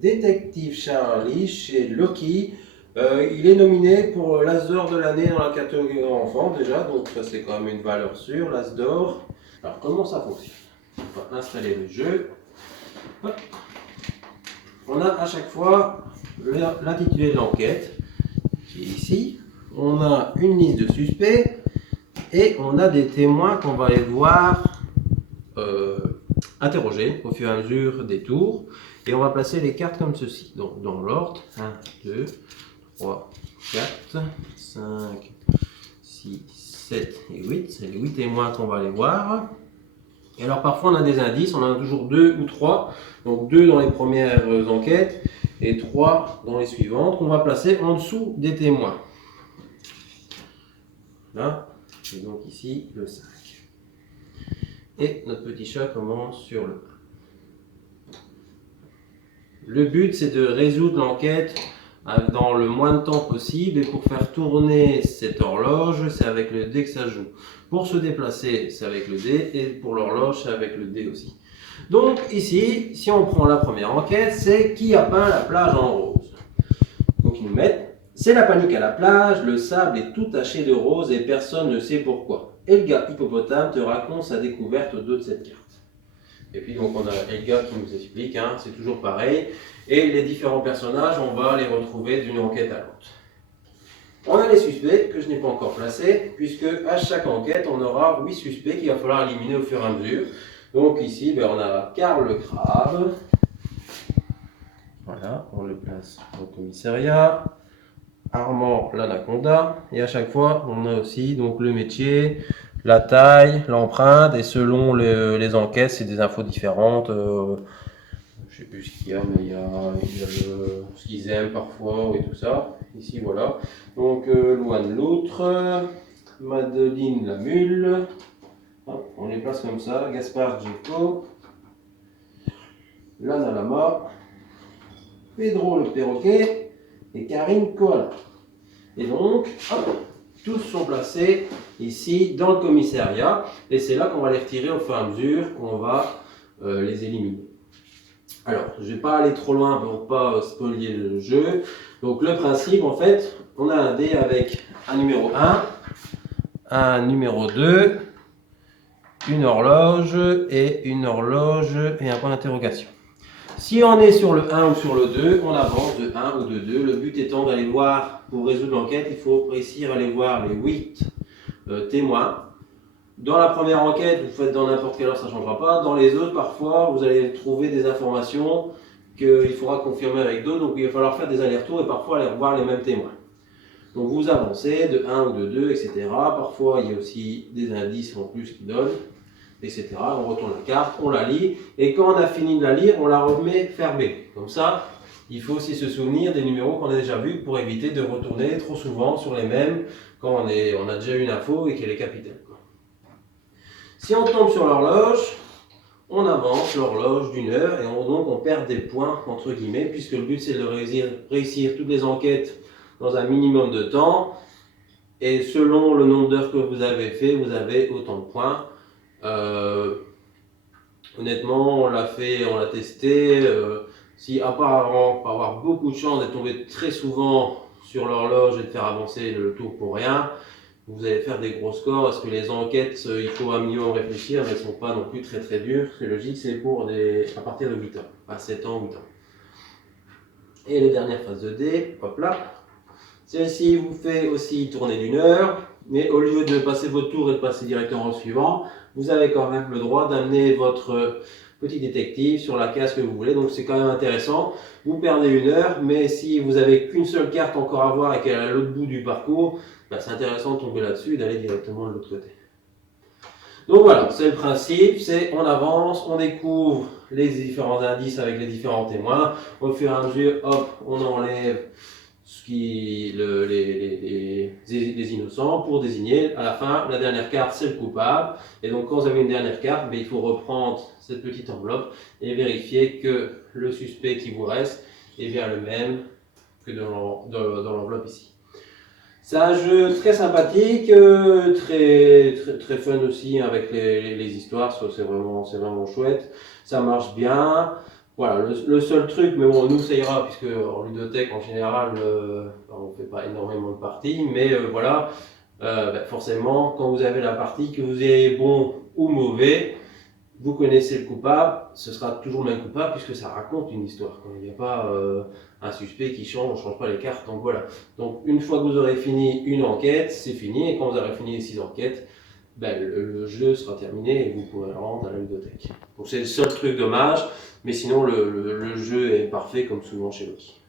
Détective Charlie chez Loki. Il est nominé pour l'As d'or de l'année dans la catégorie enfant déjà, donc ça c'est quand même une valeur sûre, l'As d'or. Alors comment ça fonctionne? On va installer le jeu. Hop. On a à chaque fois l'intitulé de l'enquête qui est ici. On a une liste de suspects et on a des témoins qu'on va aller voir euh, interroger au fur et à mesure des tours. Et on va placer les cartes comme ceci. Donc dans l'ordre 1, 2, 3, 4, 5, 6, 7 et 8. C'est les 8 témoins qu'on va aller voir. Et alors parfois on a des indices, on en a toujours 2 ou 3. Donc 2 dans les premières enquêtes et 3 dans les suivantes qu'on va placer en dessous des témoins. Là, et donc ici le 5. Et notre petit chat commence sur le 1. Le but c'est de résoudre l'enquête dans le moins de temps possible, et pour faire tourner cette horloge, c'est avec le dé que ça joue. Pour se déplacer, c'est avec le dé, et pour l'horloge, c'est avec le dé aussi. Donc ici, si on prend la première enquête, c'est qui a peint la plage en rose. Donc ils nous mettent, c'est la panique à la plage, le sable est tout taché de rose et personne ne sait pourquoi. Elga Hippopotame te raconte sa découverte au dos de cette carte. Et puis donc on a Elga qui nous explique, hein, c'est toujours pareil. Et les différents personnages, on va les retrouver d'une enquête à l'autre. On a les suspects que je n'ai pas encore placés, puisque à chaque enquête, on aura 8 suspects qu'il va falloir éliminer au fur et à mesure. Donc ici, on a Karl le crabe. Voilà, on le place au commissariat. Armand l'anaconda. Et à chaque fois, on a aussi donc le métier, la taille, l'empreinte, et selon les enquêtes, c'est des infos différentes. Je sais plus ce qu'il y a, mais il y a ce qu'ils aiment parfois et tout ça. Ici, voilà. Donc, Loane l'outre, Madeline la mule. Hop, on les place comme ça. Gaspard Djeko, Lana Lama, Pedro le perroquet et Karine Koala. Et donc, hop, tous sont placés ici dans le commissariat. Et c'est là qu'on va les retirer au fur et à mesure qu'on va les éliminer. Alors, je ne vais pas aller trop loin pour ne pas spoiler le jeu. Donc, le principe, en fait, on a un dé avec un numéro 1, un numéro 2, une horloge et un point d'interrogation. Si on est sur le 1 ou sur le 2, on avance de 1 ou de 2. Le but étant d'aller voir, pour résoudre l'enquête, il faut réussir à aller voir les 8 témoins. Dans la première enquête, vous faites dans n'importe quelle heure, ça ne changera pas. Dans les autres, parfois, vous allez trouver des informations qu'il faudra confirmer avec d'autres. Donc, il va falloir faire des allers-retours et parfois aller revoir les mêmes témoins. Donc, vous avancez de 1 ou de 2, etc. Parfois, il y a aussi des indices en plus qui donnent, etc. On retourne la carte, on la lit. Et quand on a fini de la lire, on la remet fermée. Comme ça, il faut aussi se souvenir des numéros qu'on a déjà vus pour éviter de retourner trop souvent sur les mêmes quand on a déjà eu une info et qu'elle est capitale. Si on tombe sur l'horloge, on avance l'horloge d'une heure et donc on perd des points entre guillemets, puisque le but c'est de réussir toutes les enquêtes dans un minimum de temps, et selon le nombre d'heures que vous avez fait, vous avez autant de points. Honnêtement, on l'a fait, on l'a testé. Si apparemment, pas avoir beaucoup de chance d'être tombé très souvent sur l'horloge et de faire avancer le tour pour rien, vous allez faire des gros scores. Parce que les enquêtes, il faut un minimum réfléchir, mais elles ne sont pas non plus très très dures. C'est logique, c'est pour à partir de 8 ans, à 7 ans, 8 ans. Et les dernières phases de dés, hop là. Celle-ci vous fait aussi tourner d'une heure, mais au lieu de passer votre tour et de passer directement au suivant, vous avez quand même le droit d'amener votre petit détective sur la case que vous voulez. Donc c'est quand même intéressant. Vous perdez une heure, mais si vous n'avez qu'une seule carte encore à voir et qu'elle est à l'autre bout du parcours, c'est intéressant de tomber là-dessus et d'aller directement de l'autre côté. Donc voilà, c'est le principe, c'est on avance, on découvre les différents indices avec les différents témoins. Au fur et à mesure, hop, on enlève les innocents pour désigner à la fin la dernière carte, c'est le coupable. Et donc quand vous avez une dernière carte, il faut reprendre cette petite enveloppe et vérifier que le suspect qui vous reste est bien le même que dans l'enveloppe ici. C'est un jeu très sympathique, très fun aussi avec les histoires, c'est vraiment chouette. Ça marche bien. Voilà, le seul truc, mais bon, nous ça ira, puisque en ludothèque en général, on ne fait pas énormément de parties, mais voilà, forcément, quand vous avez la partie, que vous ayez bon ou mauvais, vous connaissez le coupable, ce sera toujours le même coupable, puisque ça raconte une histoire. Quand il n'y a pas un suspect qui change, on ne change pas les cartes, donc voilà. Donc une fois que vous aurez fini une enquête, c'est fini, et quand vous aurez fini les 6 enquêtes, le jeu sera terminé et vous pourrez le rendre à la ludothèque. Donc c'est le seul truc dommage, mais sinon le jeu est parfait comme souvent chez Loki.